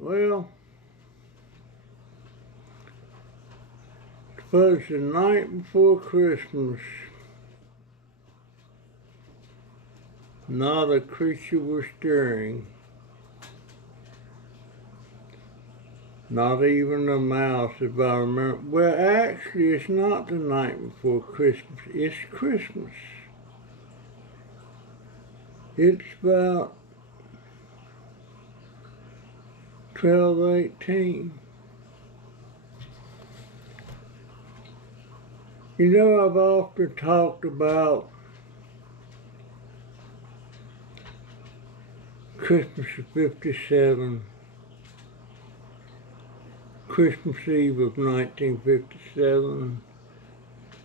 Well, it was the night before Christmas. Not a creature was stirring. Not even a mouse, if I remember. Well, actually, it's not the night before Christmas. It's Christmas. It's about 12:18. You know, I've often talked about Christmas of '57, Christmas Eve of 1957.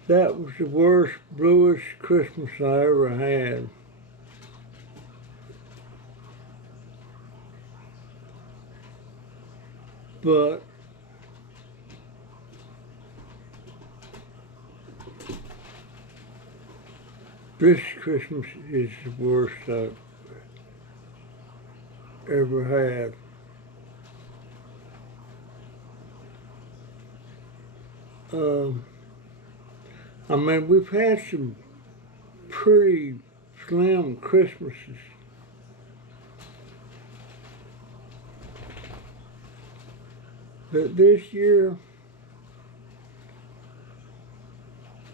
That was the worst, bluest Christmas I ever had. But this Christmas is the worst I've ever had. I mean, we've had some pretty slim Christmases. But this year,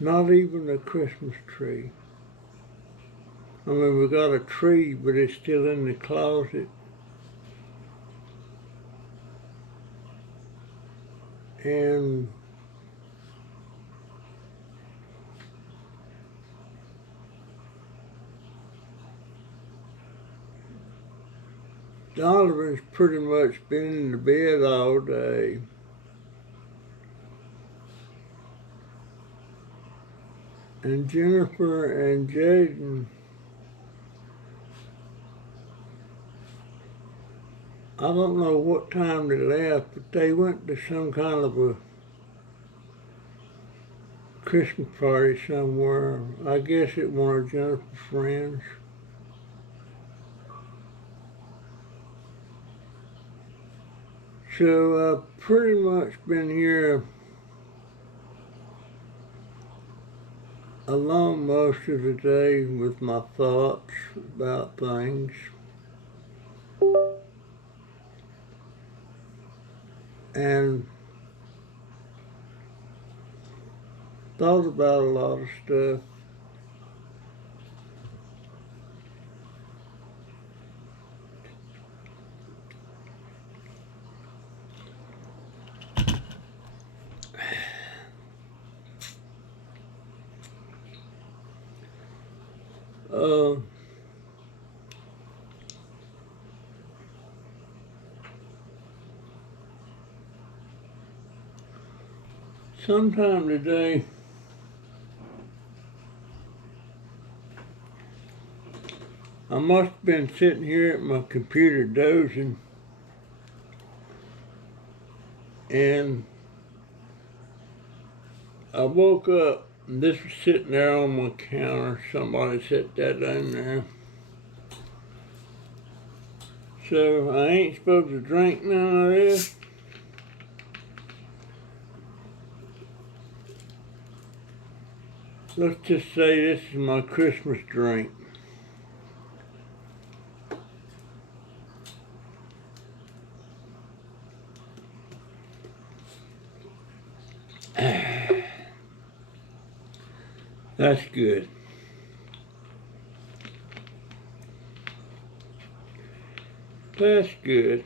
not even a Christmas tree. I mean, we got a tree, but it's still in the closet. And Donovan's pretty much been in the bed all day. And Jennifer and Jaden, I don't know what time they left, but they went to some kind of a Christmas party somewhere. I guess at one of Jennifer's friends. So I've pretty much been here alone most of the day with my thoughts about things. And thought about a lot of stuff. Sometime today, I must have been sitting here at my computer dozing, and I woke up and this was sitting there on my counter. Somebody set that down there. So I ain't supposed to drink none of this. Let's just say this is my Christmas drink. That's good. That's good.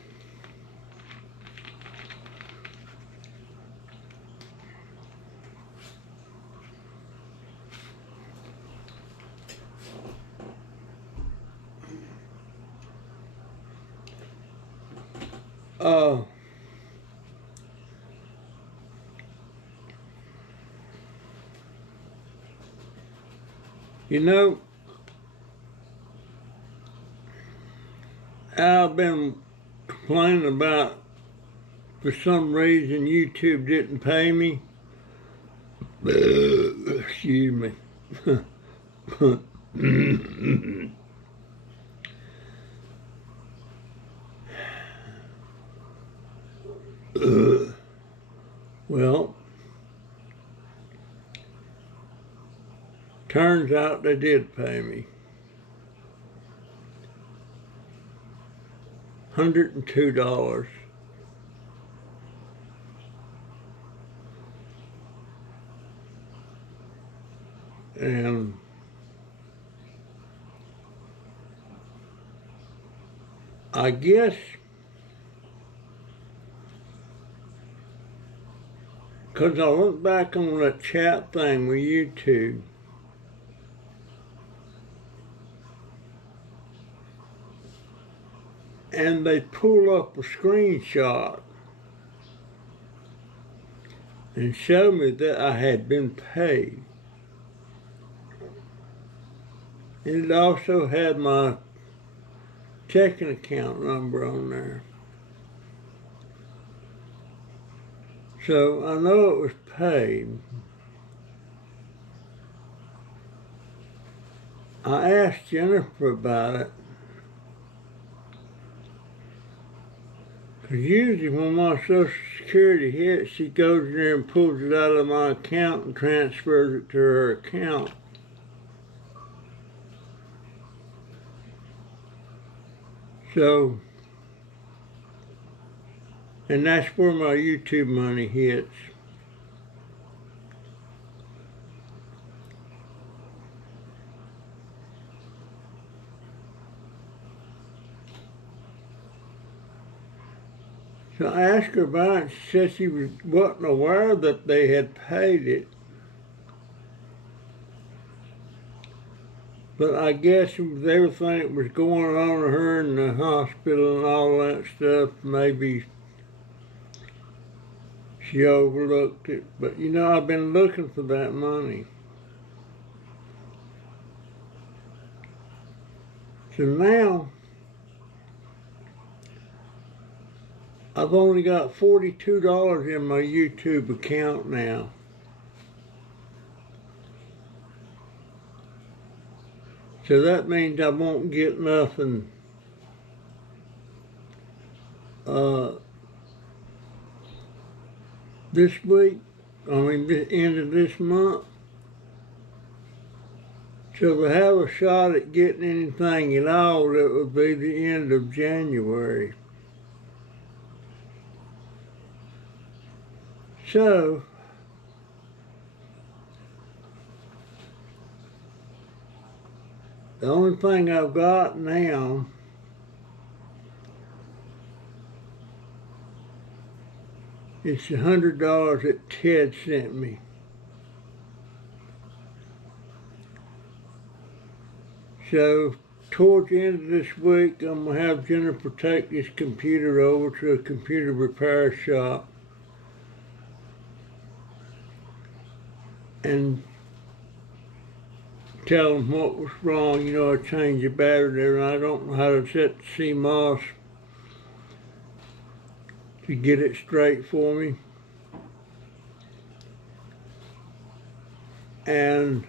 You know, I've been complaining about, for some reason, YouTube didn't pay me. Excuse me. Well, turns out they did pay me. $102. And I guess because I look back on that chat thing with YouTube, and they pull up a screenshot and show me that I had been paid. It also had my checking account number on there. So I know it was paid. I asked Jennifer about it, because usually when my Social Security hits, she goes in there and pulls it out of my account and transfers it to her account. So, and that's where my YouTube money hits. So I asked her about it, she said she wasn't aware that they had paid it. But I guess with everything that was going on to her in the hospital and all that stuff, maybe she overlooked it. But you know, I've been looking for that money. So now, I've only got $42 in my YouTube account now. So that means I won't get nothing this week, the end of this month. So to have a shot at getting anything at all, that would be the end of January. So, the only thing I've got now is the $100 that Ted sent me. So, towards the end of this week, I'm going to have Jennifer take this computer over to a computer repair shop and tell them what was wrong. You know, I changed the battery there, and I don't know how to set the CMOS to get it straight for me. And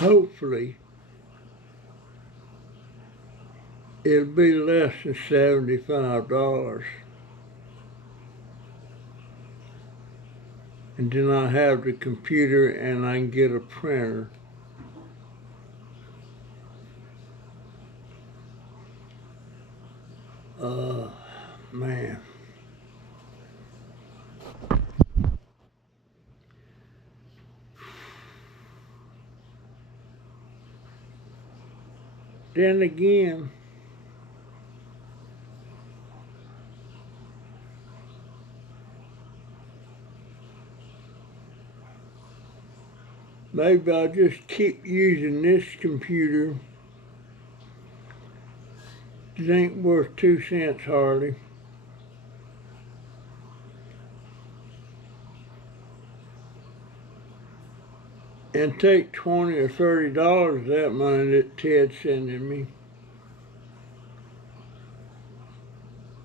hopefully it'll be less than $75. And then I have the computer and I can get a printer. Man. Then again, maybe I'll just keep using this computer. It ain't worth 2 cents hardly. And take $20 or $30 of that money that Ted's sending me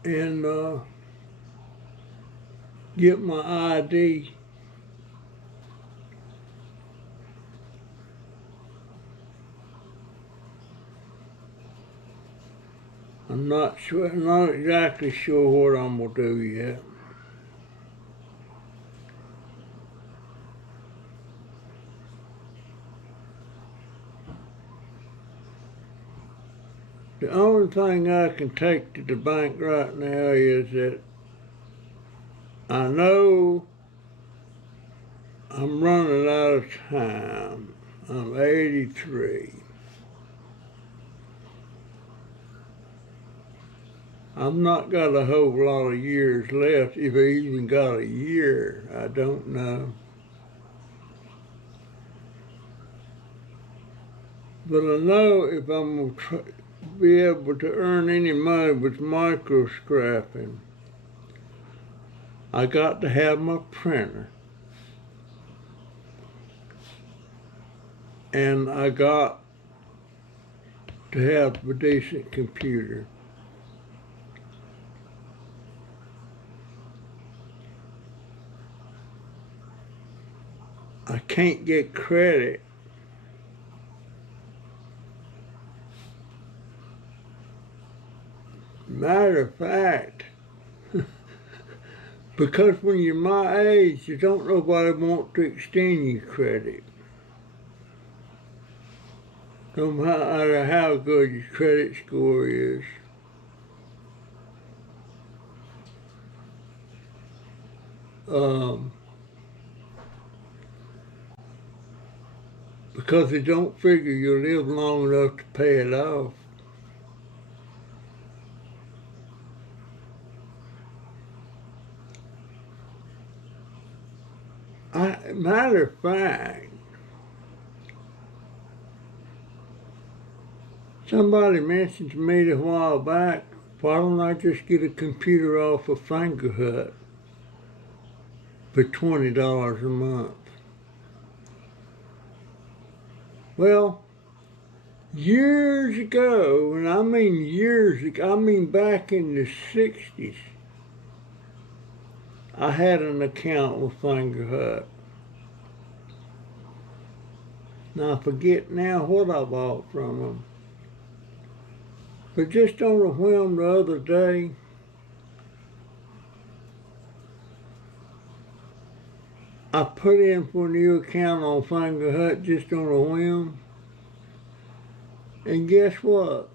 and get my ID I'm not sure, not exactly sure what I'm gonna do yet. The only thing I can take to the bank right now is that I know I'm running out of time. I'm 83. I've not got a whole lot of years left, if I even got a year, I don't know. But I know if I'm going to be able to earn any money with micro scrapping, I got to have my printer. And I got to have a decent computer. I can't get credit. Matter of fact, because when you're my age, you don't nobody want to extend you credit. No matter how good your credit score is. Because they don't figure you'll live long enough to pay it off. Matter of fact, somebody mentioned to me a while back, why don't I just get a computer off of Fingerhut for $20 a month? Well, years ago, and I mean years ago, I mean back in the 60s, I had an account with Fingerhut. Now I forget now what I bought from them. But just on a whim the other day, I put in for a new account on Fingerhut just on a whim. And guess what?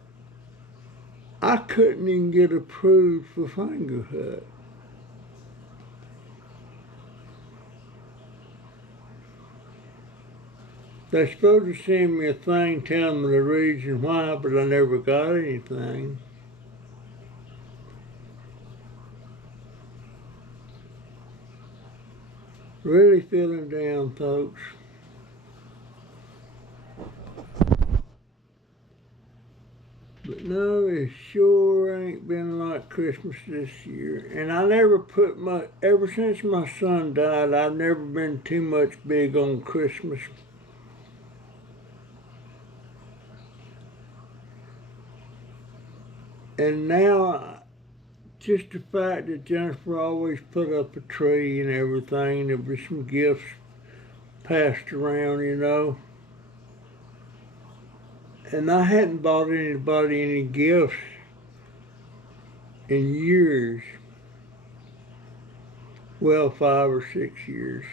I couldn't even get approved for Fingerhut. They're supposed to send me a thing telling me the reason why, but I never got anything. Really feeling down, folks. But no, it sure ain't been like Christmas this year. And I never put ever since my son died, I've never been too much big on Christmas. And now, just the fact that Jennifer always put up a tree and everything, there was some gifts passed around, you know. And I hadn't bought anybody any gifts in years. Well, 5 or 6 years.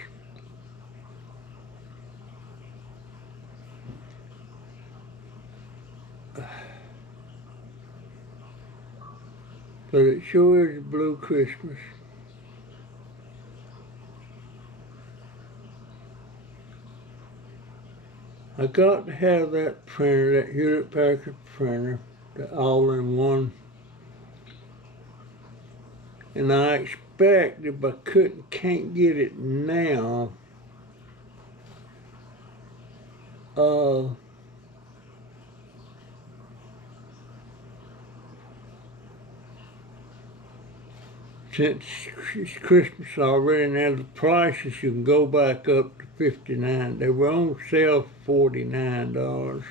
But it sure is a blue Christmas. I got to have that printer, that Hewlett Packard printer, the all-in-one. And I expect if I can't get it now, since it's Christmas already, now the prices can go back up to $59. They were on sale for $49.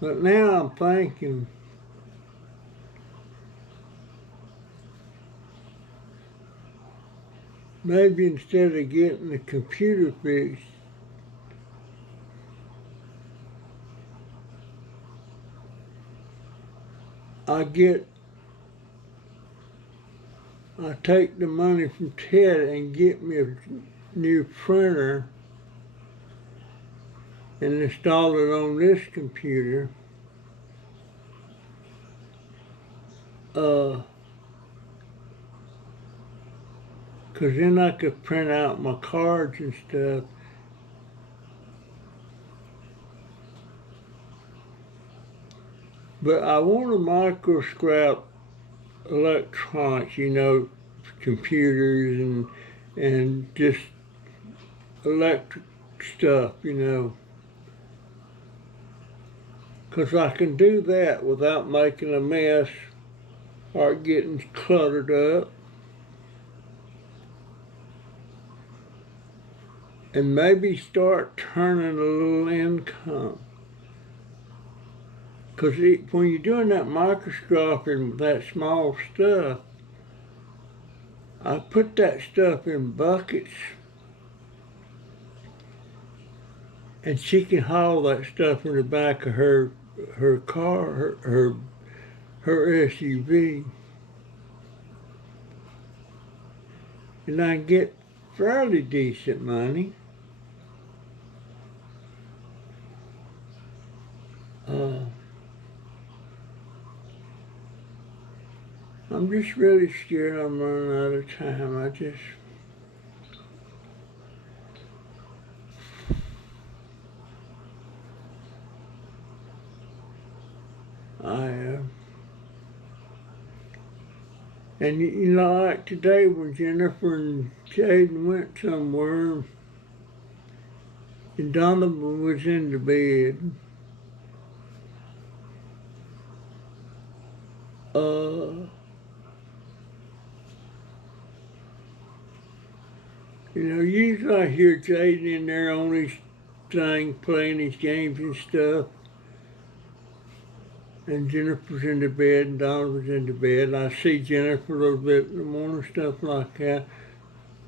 But now I'm thinking, maybe instead of getting the computer fixed, I take the money from Ted and get me a new printer and install it on this computer. Cause then I could print out my cards and stuff. But I want to microscope electronics, computers and just electric stuff, Cause I can do that without making a mess or getting cluttered up. And maybe start turning a little income. Because when you're doing that microscoping with that small stuff, I put that stuff in buckets and she can haul that stuff in the back of her car, her SUV. And I get fairly decent money. I'm just really scared I'm running out of time. And like today when Jennifer and Jaden went somewhere and Donovan was in the bed, usually I hear Jaden in there on his thing, playing his games and stuff. And Jennifer's in the bed and Donovan's in the bed. I see Jennifer a little bit in the morning, stuff like that.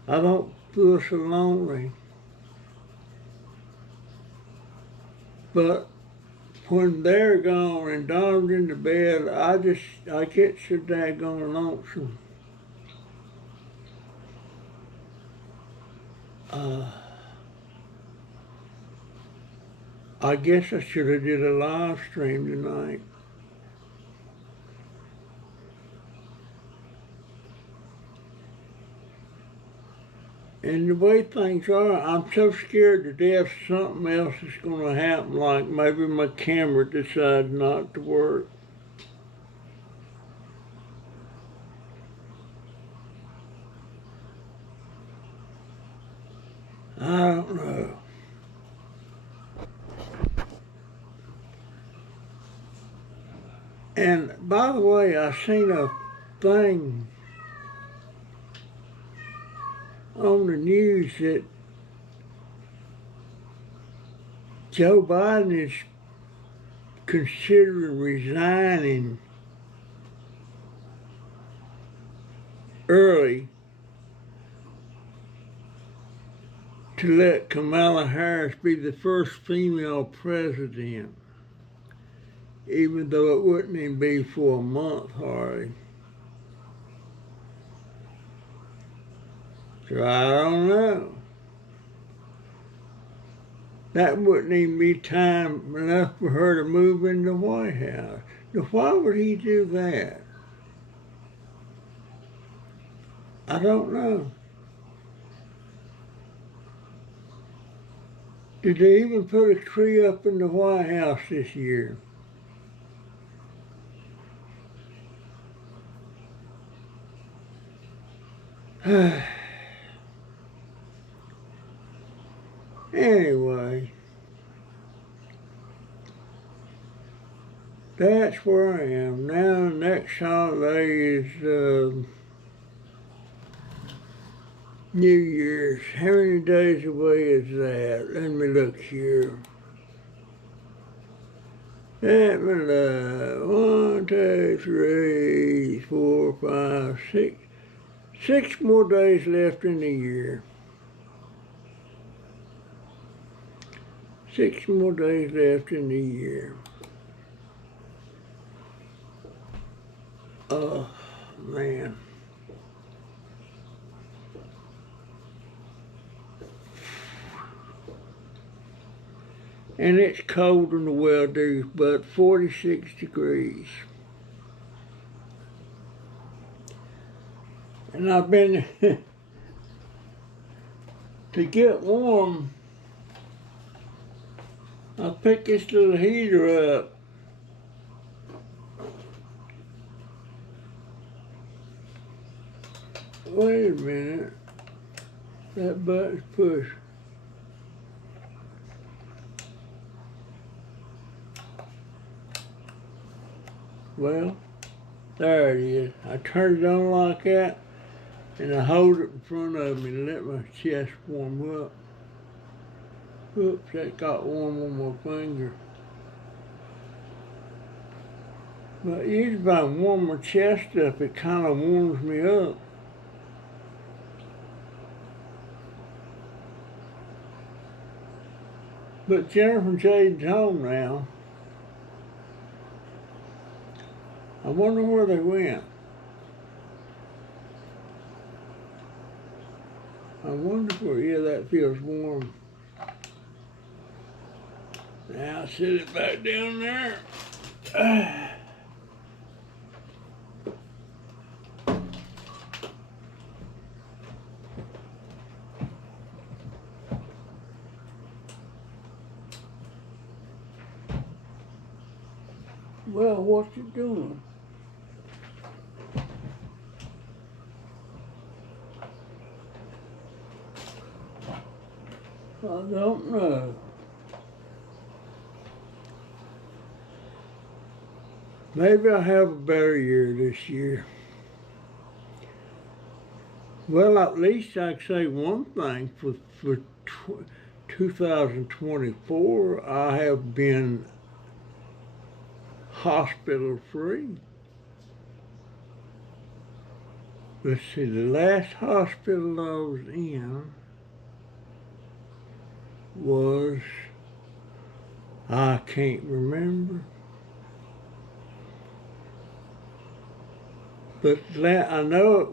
I don't feel so lonely. But when they're gone and Donovan's in the bed, I get so daggone lonesome. I guess I should have did a live stream tonight. And the way things are, I'm so scared to death something else is going to happen, like maybe my camera decides not to work. I don't know. And by the way, I seen a thing on the news that Joe Biden is considering resigning early to let Kamala Harris be the first female president, even though it wouldn't even be for a month hardly. So I don't know. That wouldn't even be time enough for her to move in the White House. Now, why would he do that? I don't know. Did they even put a tree up in the White House this year? Anyway, that's where I am now. Next holiday is New Year's. How many days away is that? Let me look here. Let me look. 1, 2, 3, 4, 5, 6. 6 more days left in the year. 6 more days left in the year. Oh, man. And it's cold in the weather, but 46 degrees. And I've been, to get warm, I picked this little heater up. Wait a minute. That button's pushed. Well, there it is. I turned it on like that, and I hold it in front of me to let my chest warm up. Oops, that got warm on my finger. But usually if I warm my chest up, it kind of warms me up. But Jennifer and Jaden's home now. I wonder where they went. I wonder where, yeah, that feels warm. Now set it back down there. Well, what's it doing? I don't know. Maybe I'll have a better year this year. Well, at least I can say one thing. For 2024, I have been hospital free. Let's see, the last hospital I was in was, I can't remember. But I know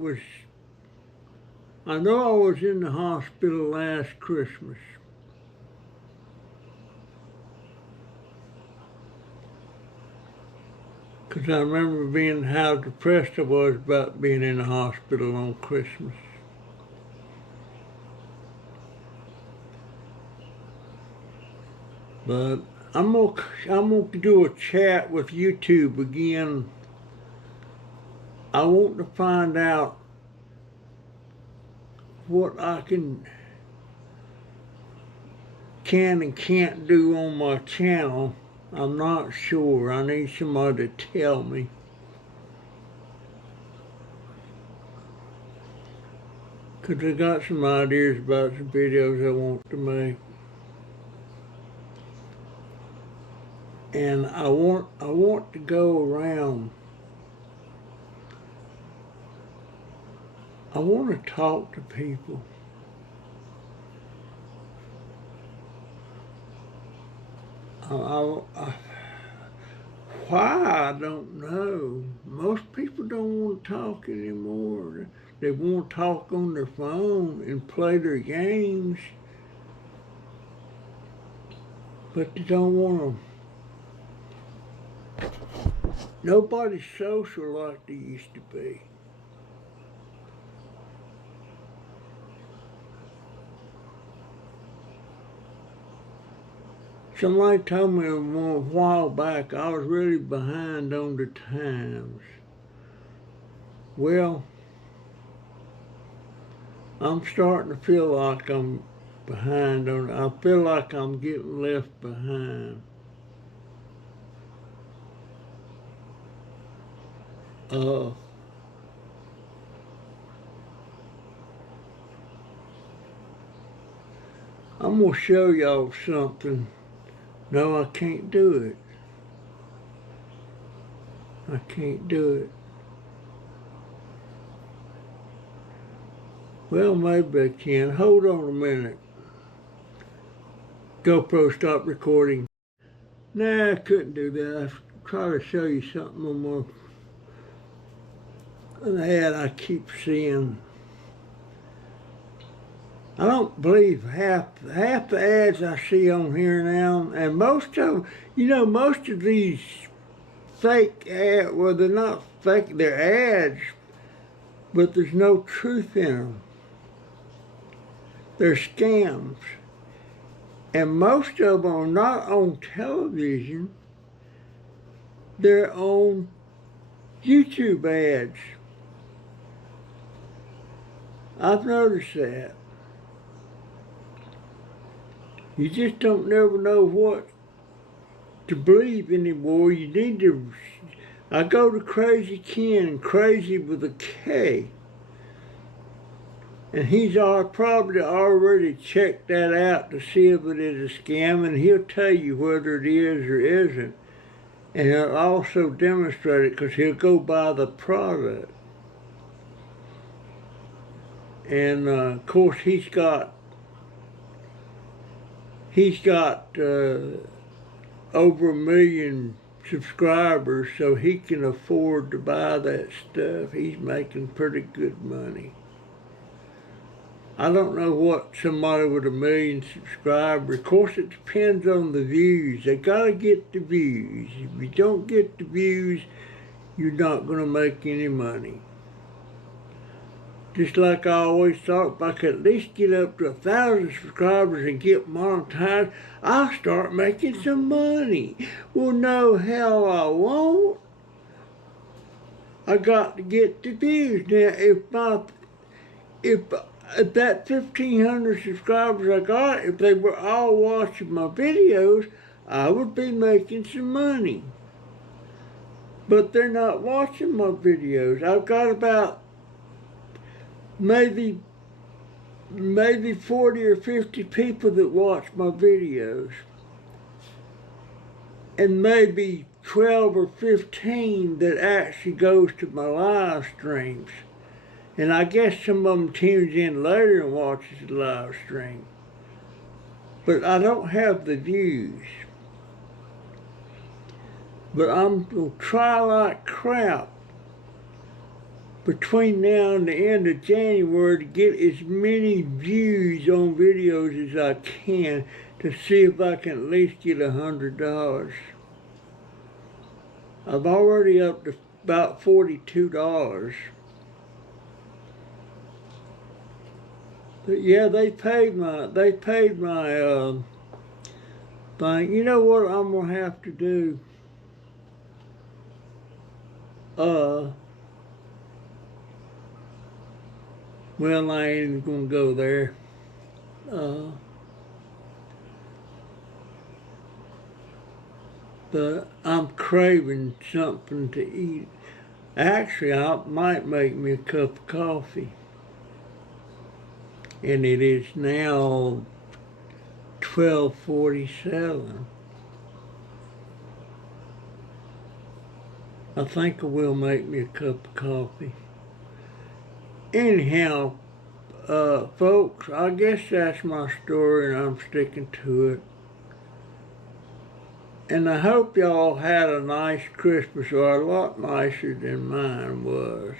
I was in the hospital last Christmas. Because I remember how depressed I was about being in the hospital on Christmas. But I'm gonna do a chat with YouTube again. I want to find out what I can and can't do on my channel. I'm not sure. I need somebody to tell me. Because I got some ideas about some videos I want to make. And I want to go around. I want to talk to people. Why, I don't know. Most people don't want to talk anymore. They want to talk on their phone and play their games, but they don't want to. Nobody's social like they used to be. Somebody told me a while back I was really behind on the times. Well, I'm starting to feel like I'm behind on it. I feel like I'm getting left behind. I'm gonna show y'all something. No, I can't do it. I can't do it. Well, maybe I can. Hold on a minute. GoPro, stop recording. Nah, I couldn't do that. I try to show you something on my an ad I keep seeing. I don't believe half the ads I see on here now, and most of, most of these fake ads, well, they're not fake, they're ads, but there's no truth in them. They're scams. And most of them are not on television, they're on YouTube ads. I've noticed that. You just don't never know what to believe anymore. You need to, I go to Crazy Ken, crazy with a K. And he's probably already checked that out to see if it is a scam, and he'll tell you whether it is or isn't. And he'll also demonstrate it because he'll go buy the product. And of course he's got over 1 million subscribers, so he can afford to buy that stuff. He's making pretty good money. I don't know what somebody with 1 million subscribers, of course it depends on the views. They gotta get the views. If you don't get the views, you're not gonna make any money. Just like I always thought, if I could at least get up to 1,000 subscribers and get monetized, I'll start making some money. Well, no, hell I won't. I got to get the views. Now, if that 1,500 subscribers I got, if they were all watching my videos, I would be making some money. But they're not watching my videos. I've got about maybe 40 or 50 people that watch my videos. And maybe 12 or 15 that actually goes to my live streams. And I guess some of them tunes in later and watches the live stream. But I don't have the views. But I'm going to try like crap between now and the end of January to get as many views on videos as I can to see if I can at least get $100. I've already up to about $42. But yeah, they paid my thing. You know what I'm gonna have to do? Well, I ain't even gonna go there. But I'm craving something to eat. Actually, I might make me a cup of coffee. And it is now 12:47. I think I will make me a cup of coffee. Anyhow, folks, I guess that's my story and I'm sticking to it. And I hope y'all had a nice Christmas, or a lot nicer than mine was.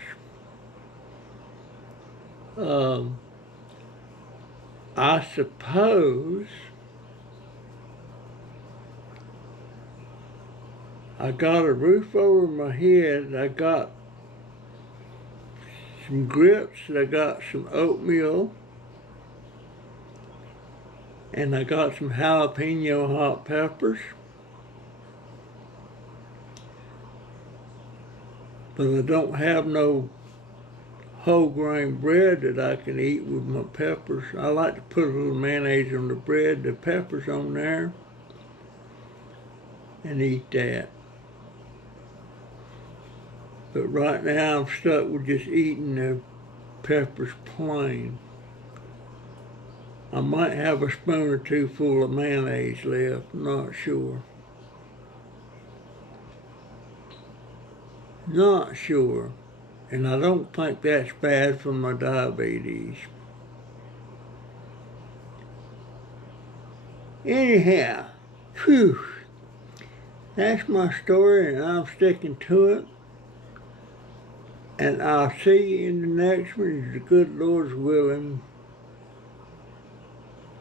I suppose I got a roof over my head, I got some grits, I got some oatmeal, and I got some jalapeno hot peppers. But I don't have no whole grain bread that I can eat with my peppers. I like to put a little mayonnaise on the bread, the peppers on there, and eat that. But right now I'm stuck with just eating the peppers plain. I might have a spoon or two full of mayonnaise left, I'm not sure. Not sure. And I don't think that's bad for my diabetes. Anyhow, whew, that's my story and I'm sticking to it. And I'll see you in the next one, if the good Lord's willing.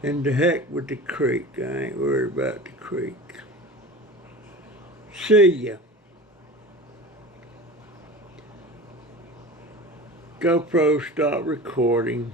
And the heck with the creek. I ain't worried about the creek. See ya. GoPro, stop recording.